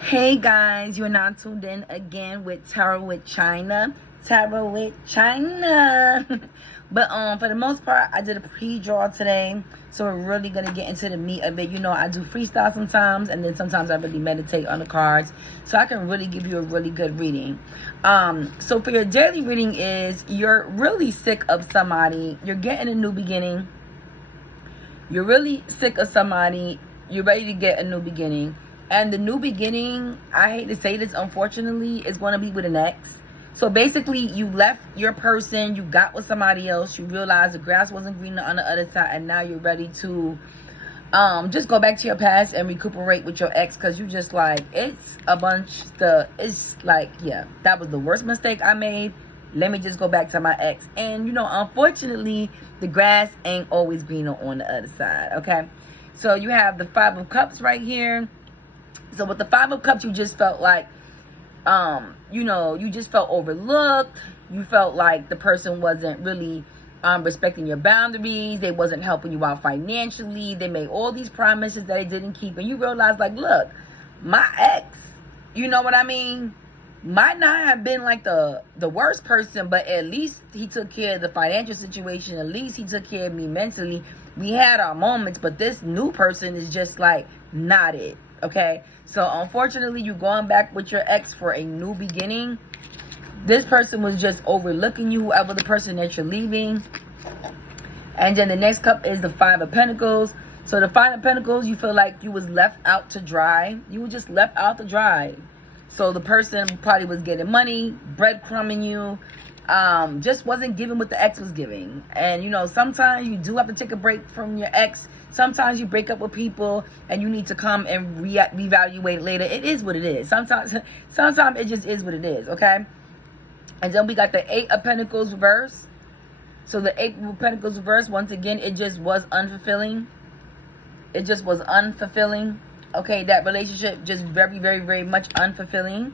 Hey guys, you're now tuned in again with Tarot with China. Tarot with China. But for the most part, I did a pre-draw today. So we're really gonna get into the meat of it. You know, I do freestyle sometimes, and then sometimes I really meditate on the cards. So I can really give you a really good reading. So for your daily reading is you're really sick of somebody, you're getting a new beginning. You're really sick of somebody, you're ready to get a new beginning. And the new beginning, I hate to say this, unfortunately, is going to be with an ex. So basically, you left your person, you got with somebody else, you realized the grass wasn't greener on the other side, and now you're ready to just go back to your past and recuperate with your ex, because you just like, it's a bunch of, it's like, yeah, that was the worst mistake I made. Let me just go back to my ex. And, you know, unfortunately, the grass ain't always greener on the other side, okay? So you have the Five of Cups right here. So with the Five of Cups, you just felt like, you know, you just felt overlooked. You felt like the person wasn't really respecting your boundaries. They wasn't helping you out financially. They made all these promises that they didn't keep. And you realize, like, look, my ex, you know what I mean, might not have been like the worst person, but at least he took care of the financial situation. At least he took care of me mentally. We had our moments, but this new person is just like not it. Okay, so unfortunately, you going back with your ex for a new beginning. This person was just overlooking you, whoever the person that you're leaving. And then the next cup is the Five of Pentacles. So the Five of Pentacles, you feel like you was left out to dry. You were just left out to dry. So the person probably was getting money, breadcrumbing you, just wasn't giving what the ex was giving. And, you know, sometimes you do have to take a break from your ex. Sometimes you break up with people and you need to come and reevaluate later. It is what it is. Sometimes it just is what it is, okay? And then we got the Eight of Pentacles reverse. So the Eight of Pentacles reverse, once again, it just was unfulfilling. It just was unfulfilling. Okay, that relationship just very, very, very much unfulfilling.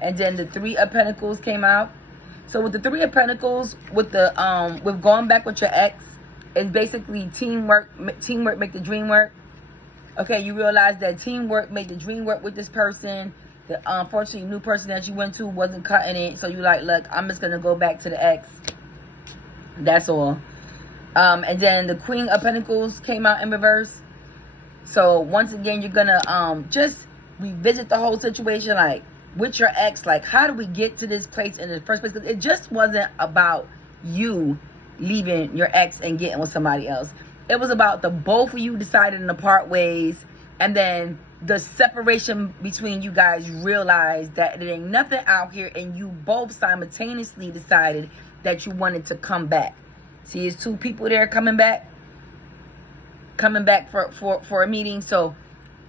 And then the Three of Pentacles came out. So with the Three of Pentacles, with the with going back with your ex, it's basically teamwork. Teamwork make the dream work. Okay, you realize that teamwork made the dream work with this person. The unfortunately new person that you went to wasn't cutting it. So you like, look, I'm just gonna go back to the ex. That's all. And then the Queen of Pentacles came out in reverse. So once again, you're gonna just revisit the whole situation, like with your ex, like how do we get to this place in the first place? Because it just wasn't about you leaving your ex and getting with somebody else. It was about the both of you deciding to part ways, and then the separation between you guys realized that there ain't nothing out here, and you both simultaneously decided that you wanted to come back. See, it's two people there coming back for a meeting. So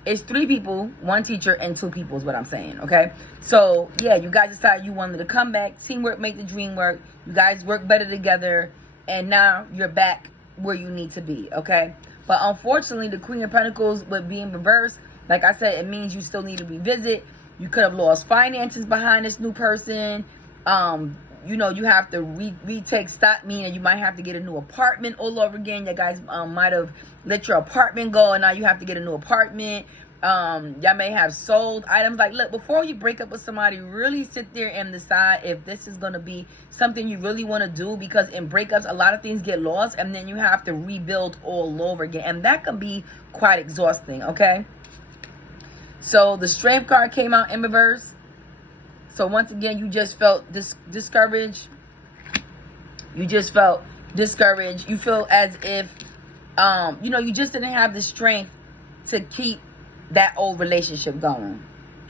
it's three people, one teacher, and two people is what I'm saying, okay? So yeah, you guys decided you wanted to come back. Teamwork make the dream work. You guys work better together, and now you're back where you need to be, okay? But unfortunately, the Queen of Pentacles with being reversed, like I said, it means you still need to revisit. You could have lost finances behind this new person. You know, you have to retake stock, meaning you might have to get a new apartment all over again. You guys might have let your apartment go, and now you have to get a new apartment. Y'all may have sold items. Like, look, before you break up with somebody, really sit there and decide if this is going to be something you really want to do, because in breakups, a lot of things get lost, and then you have to rebuild all over again, and that can be quite exhausting, okay? So the Strength card came out in reverse. So once again, you just felt discouraged. You just felt discouraged. You feel as if, you know, you just didn't have the strength to keep that old relationship going.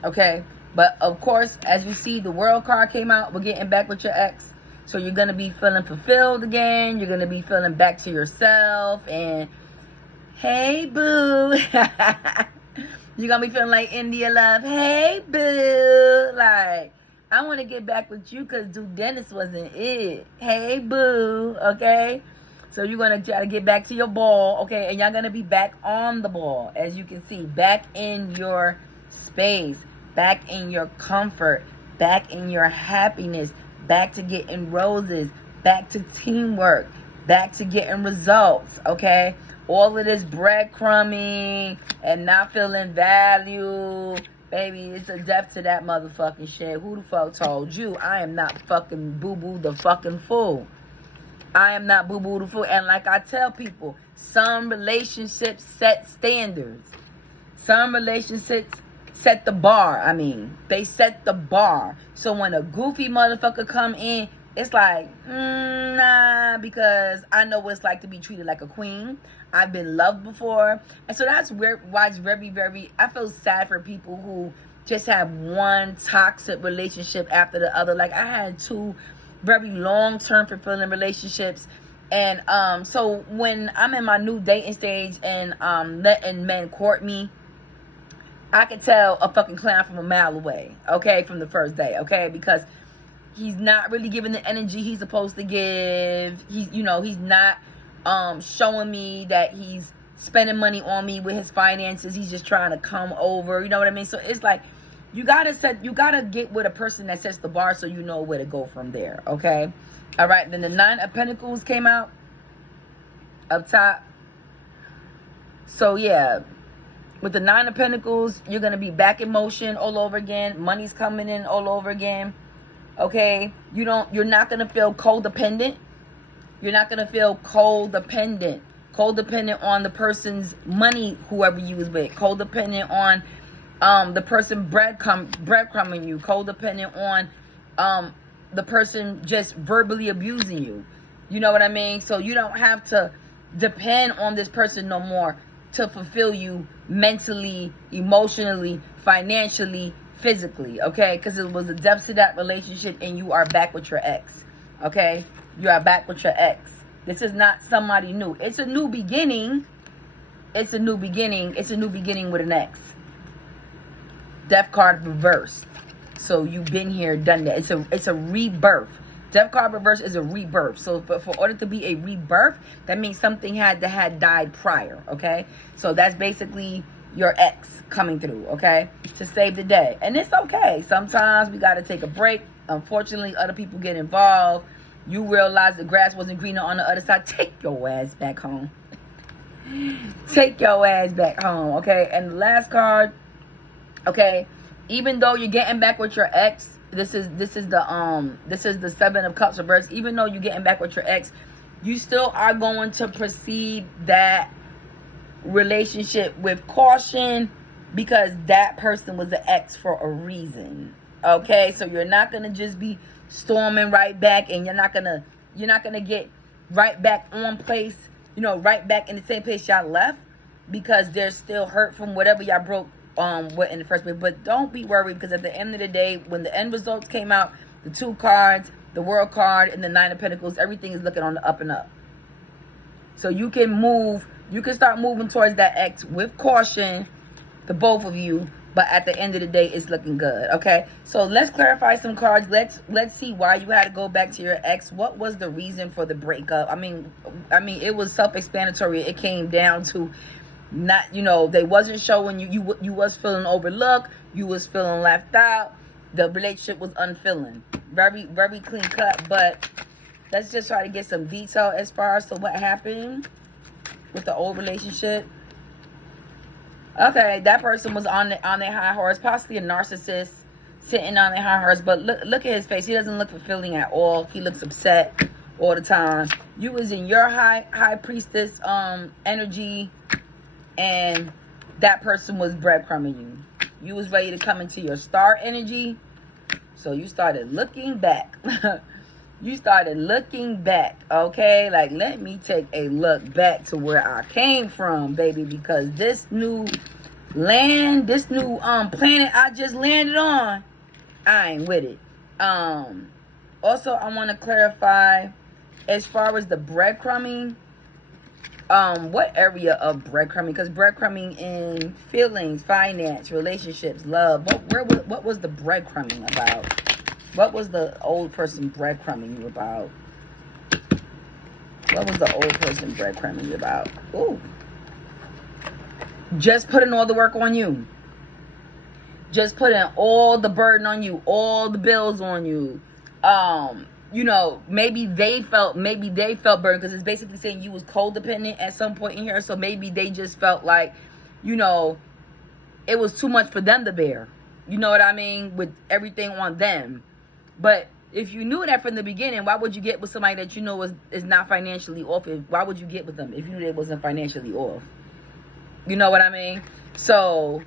Okay? But of course, as you see, the World card came out. We're getting back with your ex. So you're going to be feeling fulfilled again. You're going to be feeling back to yourself. And, hey, boo. You're going to be feeling like India Love. Hey, boo. Like, I want to get back with you because Dude Dennis wasn't it. Hey, boo. Okay? So you're going to try to get back to your ball. Okay? And y'all going to be back on the ball. As you can see. Back in your space. Back in your comfort. Back in your happiness. Back to getting roses. Back to teamwork. Back to getting results. Okay? All of this breadcrumbing and not feeling valued, Baby, it's a death to that motherfucking shit. Who the fuck told you? I am not fucking boo-boo the fucking fool. I am not boo-boo the fool. And like I tell people, some relationships set standards. Some relationships set the bar. I mean, they set the bar. So when a goofy motherfucker come in, it's like, nah, because I know what it's like to be treated like a queen. I've been loved before. And so that's why it's very, very, I feel sad for people who just have one toxic relationship after the other. Like, I had 2 very long-term fulfilling relationships. And so when I'm in my new dating stage and letting men court me, I can tell a fucking clown from a mile away, okay, from the first day, okay, because he's not really giving the energy he's supposed to give. He's not showing me that he's spending money on me with his finances. He's just trying to come over, you know what I mean? So it's like, you gotta get with a person that sets the bar so you know where to go from there, okay? All right, then the 9 of Pentacles came out up top. So yeah, with the 9 of Pentacles, you're going to be back in motion all over again. Money's coming in all over again. Okay? You're not going to feel codependent. You're not going to feel codependent. Codependent on the person's money, whoever you was with. Codependent on the person breadcrumbing you. Codependent on the person just verbally abusing you. You know what I mean? So you don't have to depend on this person no more to fulfill you mentally, emotionally, financially, physically, okay? Because it was a depth to that relationship and you are back with your ex, okay? You are back with your ex. This is not somebody new. It's a new beginning. It's a new beginning. It's a new beginning with an ex. Death card reversed. So you've been here, done that. It's a rebirth. Death card reverse is a rebirth. So for order to be a rebirth, that means something had died prior, okay? So that's basically your ex coming through, okay? To save the day. And it's okay. Sometimes we got to take a break. Unfortunately, other people get involved. You realize the grass wasn't greener on the other side. Take your ass back home. Take your ass back home, okay? And the last card, okay? Even though you're getting back with your ex, this is the 7 of Cups reverse. Even though you're getting back with your ex, you still are going to proceed that relationship with caution because that person was an ex for a reason. Okay, so you're not gonna just be storming right back, and you're not gonna get right back on place. Right back in the same place y'all left because there's still hurt from whatever y'all broke what in the first place. But don't be worried because at the end of the day, when the end results came out, the 2 cards, the World card, and the 9 of Pentacles, everything is looking on the up and up. So you can start moving towards that ex with caution, the both of you. But at the end of the day, it's looking good. Okay, so let's clarify some cards. Let's see why you had to go back to your ex. What was the reason for the breakup? I mean, it was self-explanatory. It came down to not, they wasn't showing you was feeling overlooked, you was feeling left out, the relationship was unfilling. Very, very clean cut. But let's just try to get some detail as far as to what happened with the old relationship. Okay, that person was on their high horse, possibly a narcissist sitting on their high horse. But look at his face. He doesn't look fulfilling at all. He looks upset all the time. You was in your high priestess energy, and that person was breadcrumbing you. You was ready to come into your star energy, so you started looking back. You started looking back, okay? Like, let me take a look back to where I came from, baby, because this new planet I just landed on, I ain't with it. Also, I want to clarify, as far as the breadcrumbing, what area of breadcrumbing? Because breadcrumbing in feelings, finance, relationships, love. What was the breadcrumbing about? What was the old person breadcrumbing you about? What was the old person breadcrumbing you about? Ooh. Just putting all the work on you. Just putting all the burden on you. All the bills on you. Maybe they felt burdened because it's basically saying you was codependent at some point in here. So maybe they just felt like, it was too much for them to bear. You know what I mean? With everything on them. But if you knew that from the beginning, why would you get with somebody that you know is not financially off? Why would you get with them if you knew they wasn't financially off? You know what I mean? So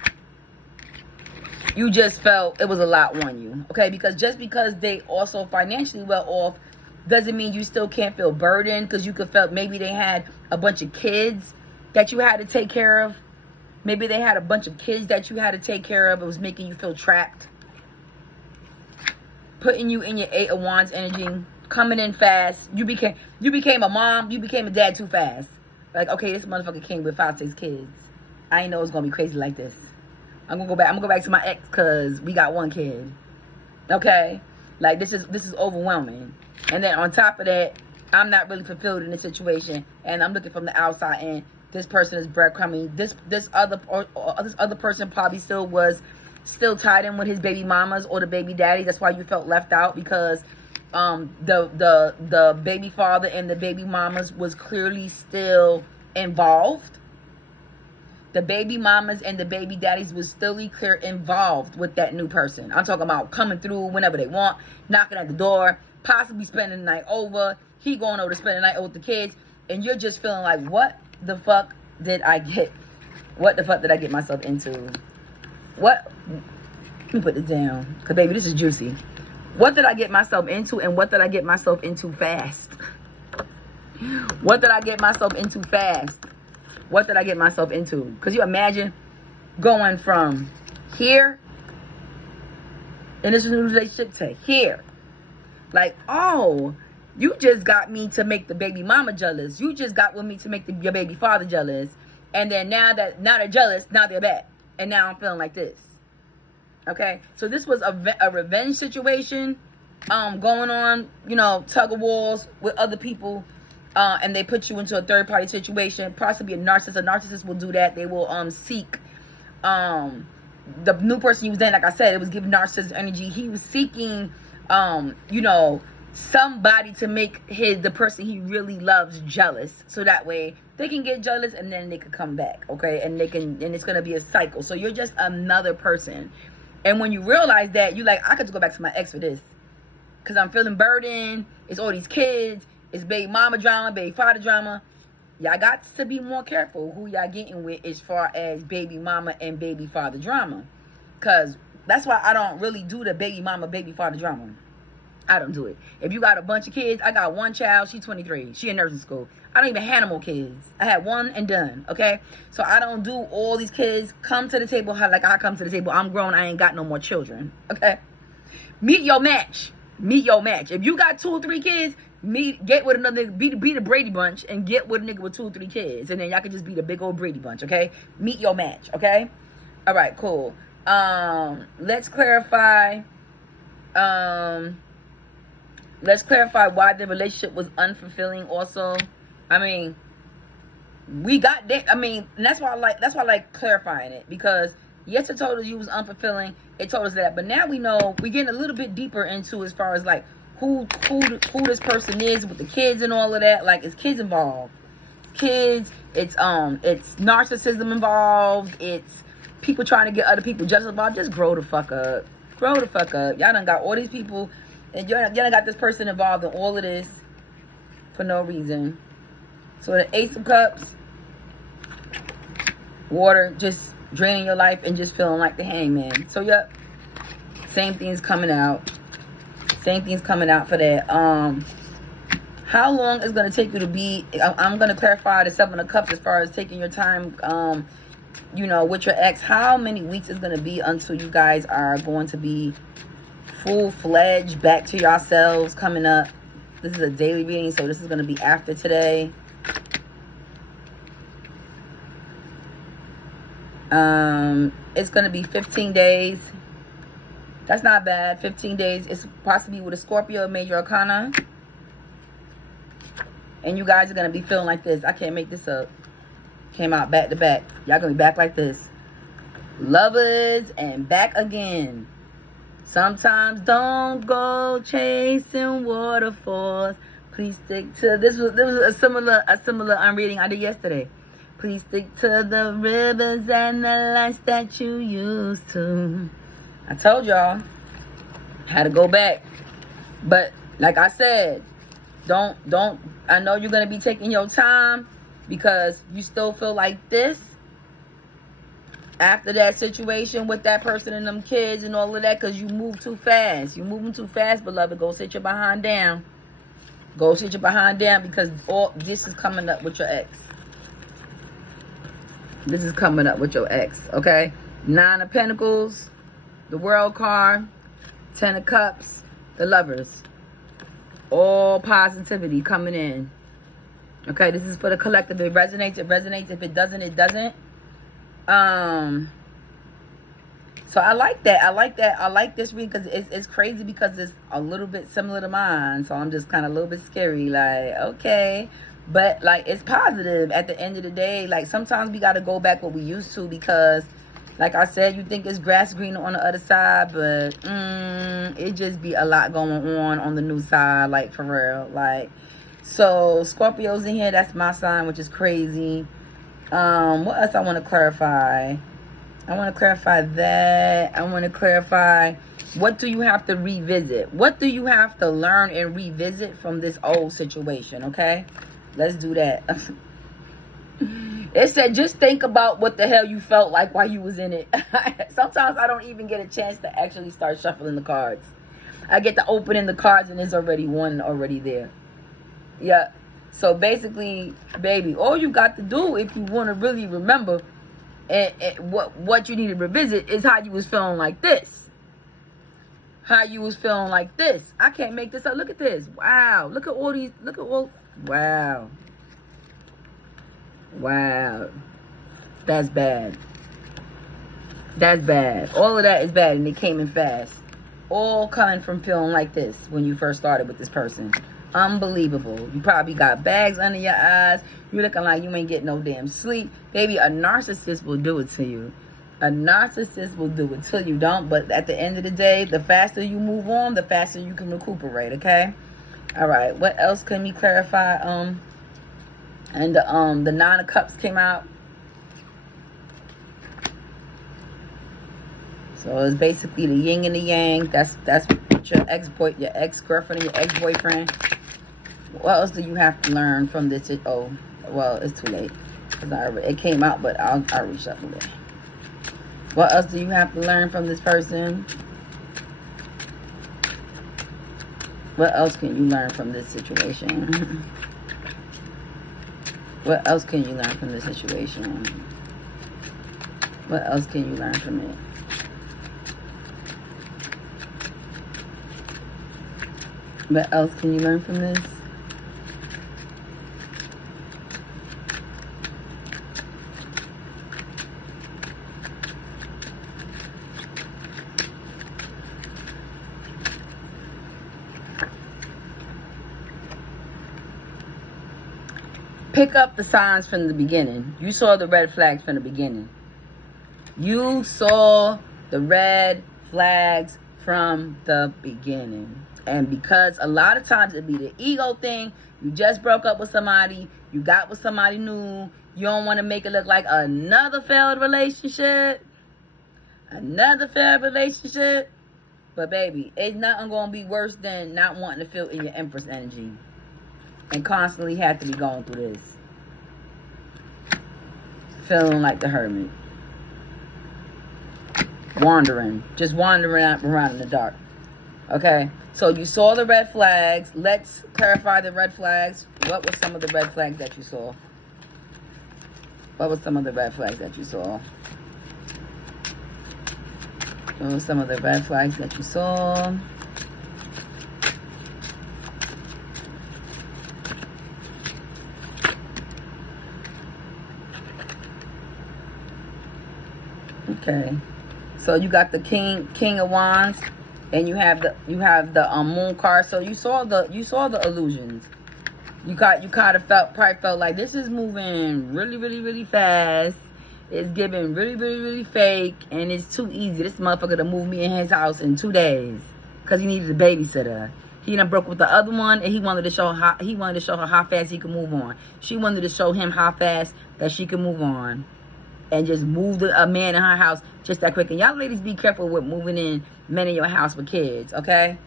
you just felt it was a lot on you, okay? Because just because they also financially well off doesn't mean you still can't feel burdened, because you could felt maybe they had a bunch of kids that you had to take care of. Maybe they had a bunch of kids that you had to take care of. It was making you feel trapped. Putting you in your 8 of Wands energy. Coming in fast. You became a mom. You became a dad too fast. Like, okay, this motherfucker came with 5, 6 kids. I didn't know it was going to be crazy like this. I'm going to go back to my ex because we got 1 kid. Okay? Like, this is overwhelming. And then on top of that, I'm not really fulfilled in the situation. And I'm looking from the outside in. This person is breadcrumbing. This other person probably still tied in with his baby mamas or the baby daddy. That's why you felt left out, because the baby father and the baby mamas was clearly still involved. The baby mamas and the baby daddies was still clear involved with that new person. I'm talking about coming through whenever they want, knocking at the door, possibly spending the night over. He going over to spend the night over with the kids, and you're just feeling like, what the fuck did I get? What the fuck did I get myself into? What? Let me put it down, because baby, this is juicy. What did I get myself into, and what did I get myself into fast? What did I get myself into fast? What did I get myself into? Because you imagine going from here in this new relationship to here. Like, oh, you just got me to make the baby mama jealous. You just got with me to make your baby father jealous. And then now they're jealous, now they're back. And now I'm feeling like this. Okay? So this was a revenge situation going on, you know, tug of wars with other people. And they put you into a third party situation. Possibly a narcissist. A narcissist will do that. They will seek the new person you was dating. Like I said, it was giving narcissist energy. He was seeking you know, somebody to make the person he really loves jealous, so that way they can get jealous and then they could come back, okay? And it's gonna be a cycle. So you're just another person. And when you realize that, you like, I could just go back to my ex for this, because I'm feeling burdened. It's all these kids. It's baby mama drama, baby father drama. Y'all got to be more careful who y'all getting with as far as baby mama and baby father drama, because that's why I don't really do the baby mama, baby father drama. I don't do it. If you got a bunch of kids, I got 1 child. She's 23. She in nursing school. I don't even have no more kids. I had 1 and done. Okay? So I don't do all these kids come to the table like I come to the table. I'm grown. I ain't got no more children. Okay? Meet your match. Meet your match. If you got 2 or 3 kids, get with another, be the Brady Bunch and get with a nigga with 2 or 3 kids. And then y'all can just be the big old Brady Bunch. Okay? Meet your match. Okay? All right, cool. Let's clarify. Let's clarify why the relationship was unfulfilling. Also, I mean, we got that. I mean, and that's why I like clarifying it, because yes, it told us you was unfulfilling. It told us that, but now we know. We're getting a little bit deeper into as far as like who this person is with the kids and all of that. Like, it's kids involved. Kids. It's narcissism involved. It's people trying to get other people just involved. Just grow the fuck up. Grow the fuck up. Y'all done got all these people. And you done got this person involved in all of this for no reason. So the Ace of Cups, water, just draining your life and just feeling like the hangman. So yep, same thing's coming out. Same thing's coming out for that. How long is going to take you to be, I'm going to clarify the 7 of Cups as far as taking your time, you know, with your ex. How many weeks is going to be until you guys are going to be full-fledged back to yourselves coming up? This is a daily reading, so this is going to be after today. It's going to be 15 days. That's not bad. 15 days. It's possibly with a Scorpio, major arcana. And you guys are going to be feeling like this. I can't make this up. Came out back to back. Y'all going to be back like this. Lovers and back again. Sometimes don't go chasing waterfalls. Please stick to this. Was a similar reading I did yesterday. Please stick to the rivers and the lights that you used to. I told y'all. Had to go back. But like I said, don't. I know you're going to be taking your time because you still feel like this. After that situation with that person and them kids and all of that, because you move too fast. You're moving too fast, beloved. Go sit your behind down. Go sit your behind down because all this is coming up with your ex. This is coming up with your ex, okay? 9 of Pentacles, the World card, 10 of Cups, the Lovers. All positivity coming in. Okay, this is for the collective. If it resonates, it resonates. If it doesn't, it doesn't. So I like that. I like this read because it's crazy because it's a little bit similar to mine. So I'm just kind of a little bit scary. Like, okay. But, like, it's positive at the end of the day. Like, sometimes we got to go back what we used to because, like I said, you think it's grass greener on the other side. But it just be a lot going on the new side. Like, for real. Like, so Scorpio's in here. That's my sign, which is crazy. What else I want to clarify? I want to clarify that. I want to clarify, what do you have to revisit? What do you have to learn and revisit from this old situation, okay? Let's do that. It said, just think about what the hell you felt like while you was in it. Sometimes I don't even get a chance to actually start shuffling the cards. I get to opening the cards and there's already one already there. Yeah. So basically, baby, all you got to do if you want to really remember what you need to revisit is how you was feeling like this. How you was feeling like this. I can't make this up. Look at this. Wow. Look at all these. Look at all. Wow. Wow. That's bad. That's bad. All of that is bad and it came in fast. All coming from feeling like this when you first started with this person. Unbelievable. You probably got bags under your eyes. You're looking like you ain't getting no damn sleep. Baby, a narcissist will do it to you. A narcissist will do it till you don't. But at the end of the day, the faster you move on, the faster you can recuperate, okay? All right. What else can we clarify? And the 9 of Cups came out. So it's basically the yin and the yang. That's your ex-girlfriend and your ex-boyfriend. What else do you have to learn from this? Oh, well, it's too late. It came out, but I'll reshuffle it. What else do you have to learn from this person? What else can you learn from this situation? What else can you learn from this situation? What else can you learn from it? What else can you learn from this? Pick up the signs from the beginning. You saw the red flags from the beginning. You saw the red flags from the beginning. And because a lot of times it be the ego thing, you just broke up with somebody, you got with somebody new, you don't want to make it look like another failed relationship. Another failed relationship. But baby, ain't nothing going to be worse than not wanting to feel in your Empress energy. And constantly have to be going through this. Feeling like the hermit. Wandering. Just wandering around in the dark. Okay? So you saw the red flags. Let's clarify the red flags. What were some of the red flags that you saw? What were some of the red flags that you saw? What were some of the red flags that you saw? Okay, so you got the King of Wands, and you have the Moon card. So you saw the illusions. You kind of probably felt like this is moving really, really, really fast. It's giving really, really, really fake, and it's too easy. This motherfucker to move me in his house in 2 days because he needed a babysitter. He done broke with the other one, and he wanted to show her how fast he could move on. She wanted to show him how fast that she can move on and just move a man in her house just that quick. And y'all ladies be careful with moving in men in your house with kids, okay?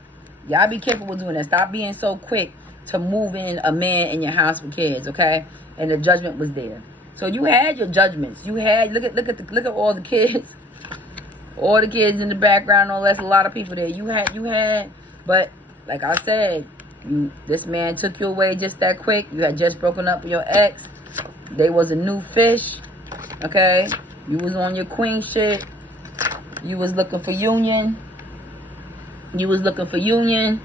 Y'all be careful with doing that. Stop being so quick to move in a man in your house with kids, okay? And the judgment was there. So you had your judgments. You had look at all the kids. All the kids in the background, all that's a lot of people there. You had, but like I said, this man took you away just that quick. You had just broken up with your ex. They was a new fish. Okay? You was on your queen shit. You was looking for union. You was looking for union.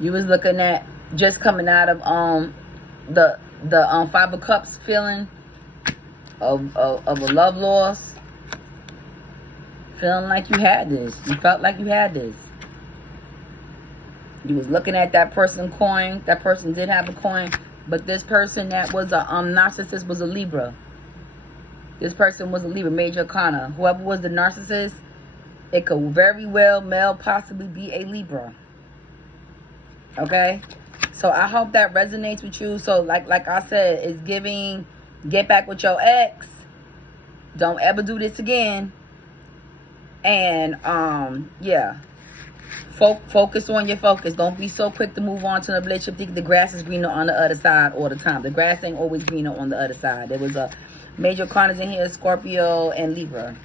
You was looking at just coming out of the Five of Cups feeling of a love loss. Feeling like you had this. You felt like you had this. You was looking at that person coin. That person did have a coin. But this person that was a narcissist was a Libra. This person was a Libra, major arcana. Whoever was the narcissist, it could very well possibly be a Libra. Okay? So I hope that resonates with you. So like I said, it's giving, get back with your ex. Don't ever do this again. And yeah. Focus on your focus. Don't be so quick to move on to the relationship. Think the grass is greener on the other side all the time. The grass ain't always greener on the other side. There was a major arcanas in here, Scorpio and Libra.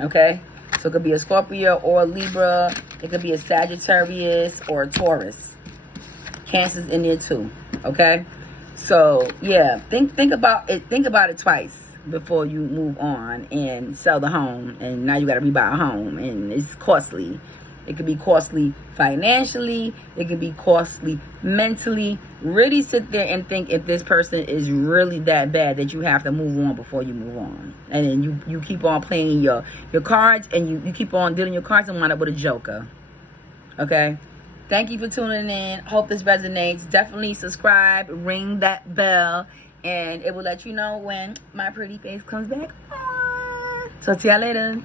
Okay? So it could be a Scorpio or a Libra. It could be a Sagittarius or a Taurus. Cancer's in there too. Okay? So yeah, think about it. Think about it twice before you move on and sell the home. And now you got to rebuy a home, and it's costly. It could be costly financially. It could be costly mentally. Really sit there and think if this person is really that bad that you have to move on before you move on. And then you keep on playing your cards, and you keep on dealing your cards and wind up with a joker. Okay? Thank you for tuning in. Hope this resonates. Definitely subscribe. Ring that bell. And it will let you know when my pretty face comes back on. So see y'all later.